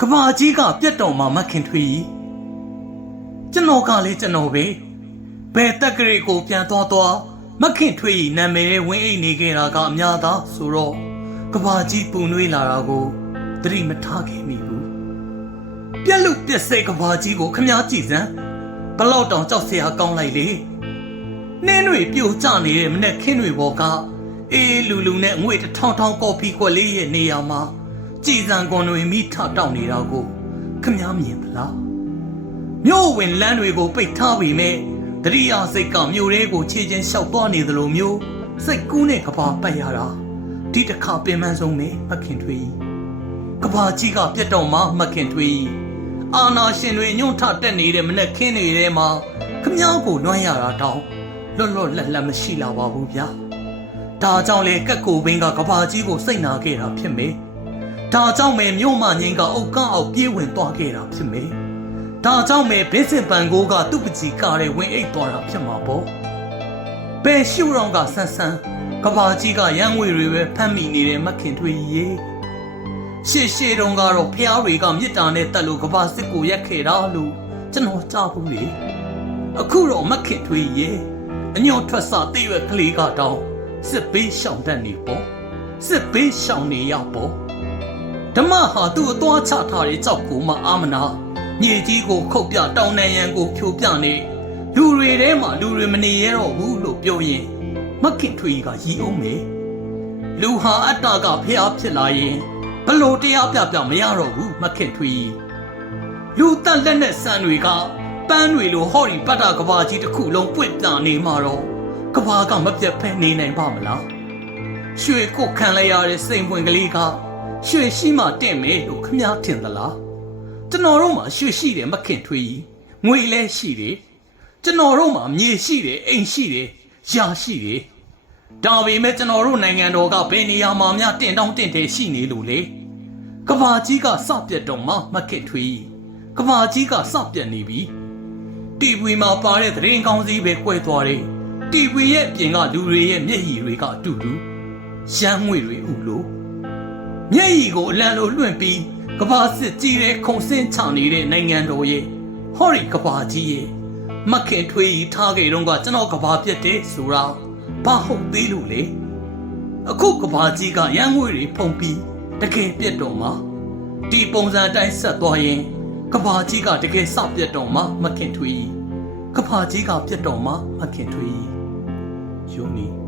ကဘာကြီးကပြတ်တော်မှာမခင်ထွေးကြီးကျွန်တော်ကလည်းကျွန်တော်ပဲဘယ်တက်ကလေးကိုပြန်သွားသွားမခင်ထွေးကြီးနာမည်နဲ့ဝင်းအိတ်နေခဲ့တာကအများသားဆိုတော့ကဘာကြီးပူနွေးလာတာကိုသတိမထားခဲ့မိဘူးပြက်လို့ပြက်စိတ်ကဘာကြီးကိုခမားကြည့်စမ်းဘလောက်တောင်ကြောက်စရာကောင်းလိုက်လေနှင်းတွေပြိုကျနေတဲ့မနဲ့ခင်းတွေပေါ်ကအေးလူလူနဲ့ငွေတစ်ထောင်ထောင်ကော်ဖီခွက်လေးရဲ့နေရာမှာ ကြည်စံကွန်တွေမိထတောက်နေတာကိုခမားမြင်သလားမြို့ဝင်လမ်းတွေကိုပိတ်ထားပေမဲ့တတိယစိတ်ကမြို့ထဲကိုခြေချင်းလျှောက်သွားနေသလိုမျိုးစိတ်ကူးနဲ့ကဘာပတ်ရတာဒီတစ်ခါပင်ပန်းဆုံးပဲမခင်ထွေးကဘာကြီးကပြတ်တော့မှမခင်ထွေးအာနာရှင်တွေညွန့်ထတက်နေတဲ့မနဲ့ခင်းတွေထဲမှာခမားကိုလွှမ်းရတာတောင်းလွတ်လွတ်လပ်လပ်မရှိလာပါဘူးဗျာဒါကြောင့်လေကက်ကိုဘင်းကကဘာကြီးကိုစိတ်နာခဲ့တာဖြစ်မေ။ ဒါကြောင့်မဲမြို့မငိမ့်ကအုတ်ကအောက်ပြေးဝင်သွားခဲ့တာဖြစ်မယ်။ဒါကြောင့်မဲဘင်းစင်ပန်ကိုကသူ့ပကြီးကားတဲ့ဝင်အိတ်သွားတာဖြစ်မှာပေါ့။ဘယ်ရှုရောင်ကဆန်းဆန်းကဘာကြီးကရန်ငွေတွေပဲဖမ်းမိနေတဲ့မခင်ထွေကြီး။ရှေ့ရှေ့တုန်းကတော့ဖျားတွေကမြစ်တာနဲ့တက်လို့ကဘာစစ်ကိုရက်ခဲ့တာလို့ကျွန်တော်ကြားဘူးလေ။အခုတော့မခင်ထွေကြီးအညော့ထွက်စာတိရွက်ကလေးကတော့စစ်ပေးရှောင်တတ်နေပေါ့။စစ်ပေးရှောင်နေရပေါ့။ ဓမ္မဟာသူ့အသွားချထားတဲ့ကြောက်ကိုမှအာမနာမြေကြီးကိုခုတ်ပြတောင်နံရံကိုဖြိုပြနေလူတွေထဲမှာလူတွေမနေရတော့ဘူးလို့ပြောရင်မခင်ထွေကရီအောင်မေလူဟာအတ္တကဖျားဖြစ်လာရင်ဘလို့တရားပြပြမရတော့ဘူးမခင်ထွေလူတက်လက်နဲ့ဆန်တွေကပန်းတွေလိုဟော်ရီပတ်တာကဘာကြီးတစ်ခုလုံးပွင့်ပြနေမှာတော့ကဘာကမပြတ်ဖဲနေနိုင်ပါမလားရွှေကိုခံလိုက်ရတဲ့စိန်ပွင့်ကလေးက ရွှေရှိမှတင့်မယ်လို့ခမားထင်သလားကျွန်တော်တို့မှာရွှေရှိတယ်မခင်ထွေးကြီးငွေလည်းရှိတယ်ကျွန်တော်တို့မှာမြေရှိတယ်အိမ်ရှိတယ်ယာရှိတယ်ဒါပေမဲ့ကျွန်တော်တို့နိုင်ငံတော်ကဘယ်နေရာမှာများတင့်တောင်းတင့်တယ်ရှိနေလို့လေကဘာကြီးကစပြတ်တော့မှမခင်ထွေးကြီးကဘာကြီးကစပြတ်နေပြီတီဗီမှာပါတဲ့သတင်းကောင်းစည်းပဲကွဲသွားတယ်တီဗီရဲ့အပြင်ကလူတွေရဲ့မျက်ရည်တွေကအတူတူရမ်းငွေတွေဥလို့ မျက်ရည်ကိုအလံလိုလွှင့်ပြီးကဘာစစ်ကြီးတဲ့ခုံစင်းချနေတဲ့နိုင်ငံတော်ရဲ့ဟော်ရီကဘာကြီးရဲ့မခင်ထွေးကြီးထားခဲ့တော့ကကျွန်တော်ကဘာပြက်တယ်ဆိုတာဘာဟုတ်သေးလို့လေအခုကဘာကြီးကရမ်းငွေတွေဖုန်ပြီးတကယ်ပြက်တော့မှာဒီပုံစံအတိုင်းဆက်သွားရင်ကဘာကြီးကတကယ်စပြက်တော့မှာမခင်ထွေးကြီးကဘာကြီးကပြက်တော့မှာမခင်ထွေးကြီးယုံနေ